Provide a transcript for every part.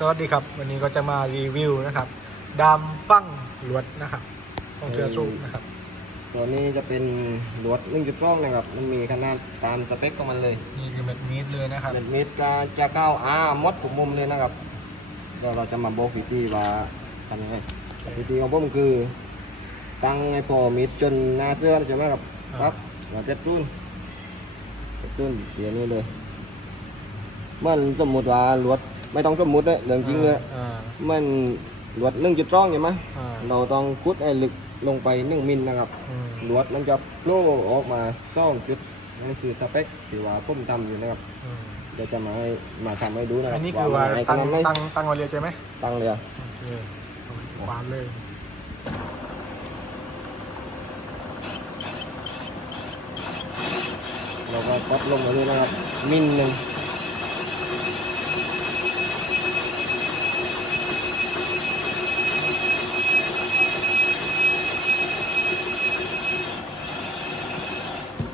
สวัสดีครับ วันนี้ก็จะมารีวิวนะครับดามฟั่งลวดนะครับของเชือสูงนะครับ ตัวนี้จะเป็นหลวด1จุดร่องนะครับ มันมีขนาดตามสเปคของมันเลยนี่คือเม็ดมีดเลยนะครับเม็ดเมตรก็จะเข้าอามดทุกมุมเลยนะครับเดี๋ยวเราจะมาบอกวิธีว่าทำยังไงวิธีของผมคือ ตั้งให้พอมิดจนหน้าเสื้อใช่ไหมครับอ่าครับเราจะรุ่นจะรุ่นเดี๋ยวนี้เลยเมื่อสมมติว่าหลวด ไม่ต้องสมมติเลยเรื่องจริงเลยอ่ามันหลวด1จุดร่องใช่ไหมอ่าเราต้องคุดให้ลึกลงไป1มิลนะครับอืมลวดมันจะโผล่ออกมาสองจุดนั่นคือสเปคที่ว่าผมทำอยู่นะครับอืมเดี๋ยวจะมาให้มาทำให้ดูนะคอัรับนนี้คือว่ามันไหนตั้งขนาดไหนตั้งตั้งไว้เลยใช่ไหมตั้งเลยอะโอเคขวานเลย เราก็กดลงมาเลยนะครับมิลหนึ่ง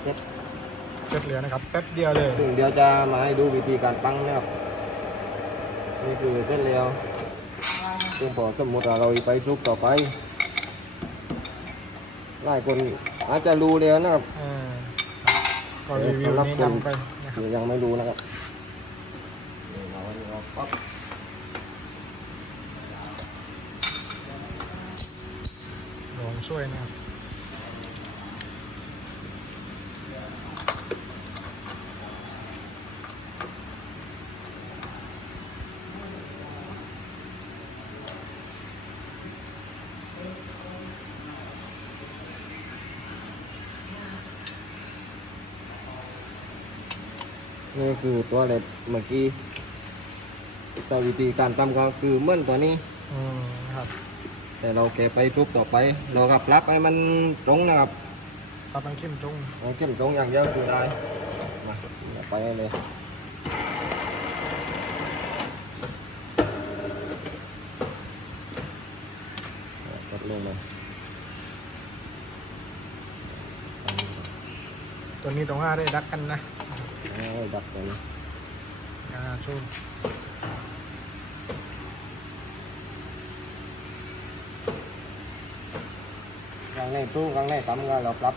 เสร็จ เสร็จแล้วนะครับแป๊บเดียวเลยถึงเดี๋ยวจะมาให้ดูวิธีการตั้งนะครับนี่คือเส้นเรียวซึ่งพอสมมติว่าเราไปซุกต่อไปหลายคนอาจจะรู้แล้วนะครับอ่าก็รีวิวนี้นำไปนะครับหรือยังไม่รู้นะครับนี่เราก็จะเอาปั๊บลองช่วยนะครับ นี่คือตัวเล็บเมื่อกี้แต่วิธีการทำก็คือเหมื่อนตัวนี้ อืมครับแต่เราแกะไปซุกต่อไป เราก็ปรับให้มันตรงนะครับปรับมันเข้มตรงให้เข้มตรงอย่างเดียวคือได้มาเดี๋ยวไปเลยกดลงเลยตัวนี้ต้องห้าได้ดักกันนะ เอาดับตัวนี้อ่าช่วยข้างในตู้ข้างในตั้มก็เราปรับ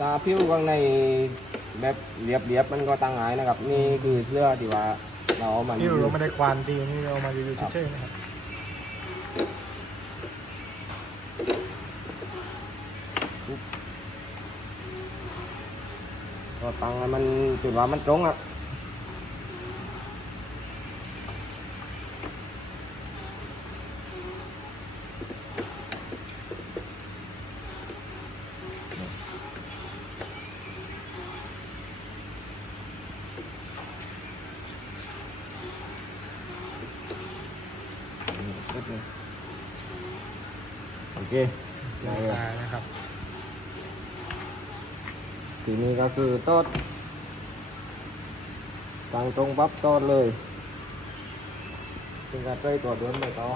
ตาผิวข้างในแบบเรียบๆมันก็ตั้งหายนะครับ นี่คือเสื้อที่ว่า เราเอามันนี่เราไม่ได้ควานตีนี่เรามารีวิวเฉยๆนะครับก็ตั้งให้มันจุดว่ามันตรงอะ เคได้เลยได้นะครับ ทีนี้ก็คือต้นตั้งตรงปั๊บต้นเลยเป็นการใช้ตัวเดิมไม่ต่อ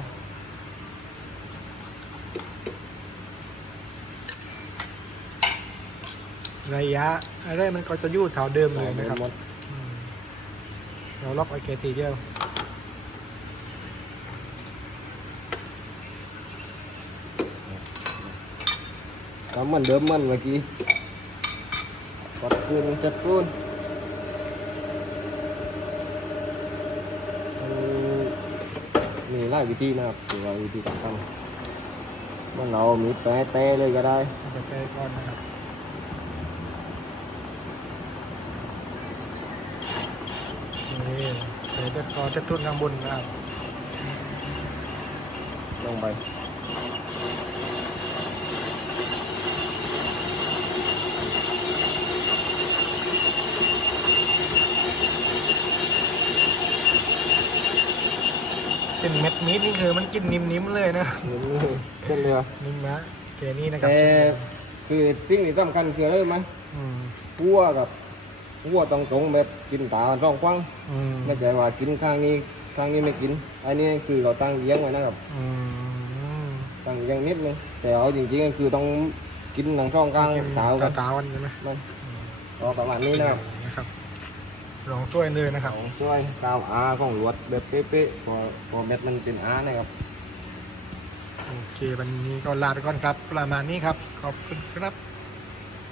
ระยะอะไรมันก็จะอยู่แถวเดิมเลยนะครับหมดอืมเราล็อกไว้แค่ทีเดียว ก็เหมือนเดิมเหมือนเมื่อกี้กดคืนจัดคืนมันมีหลายวิธีนะครับหรือว่าวิธีการทำมันเรามีแปะเตะเลยก็ได้เอาไปแปะก่อนนะครับนี่เดี๋ยวจะขอเช็ดทุนข้างบนนะครับลงไป เป็นเม็ดมีดนี่คือมันกินนิ่มๆเลยนะนี่เส้นเรือนิ่มนะเสียนี่นะครับแต่คือสิ่งที่สำคัญคืออะไรรู้ไหมอืมหัวกับหัวตรงตรงๆแบบกินตาสองครั้งอืมไม่ใช่ว่ากินข้างนี้ข้างนี้ไม่กิน อันนี้คือเราตั้งเลี้ยงไว้นะครับ อืมตั้งอยังนิดนึงแต่เอาจริงๆคือต้องกินหนังช่องกลางกินขาวกันตาๆวันใช่ไหมมันก็ประมาณนี้นะครับนะครับ ลองช่วยเลยนะครับของช่วยตามอาของหลวดแบบเป๊ะๆพอพอเม็ดมันเป็นอานะครับโอเควันนี้ก็ลาไปก่อนครับ ประมาณนี้ครับ ขอบคุณครับ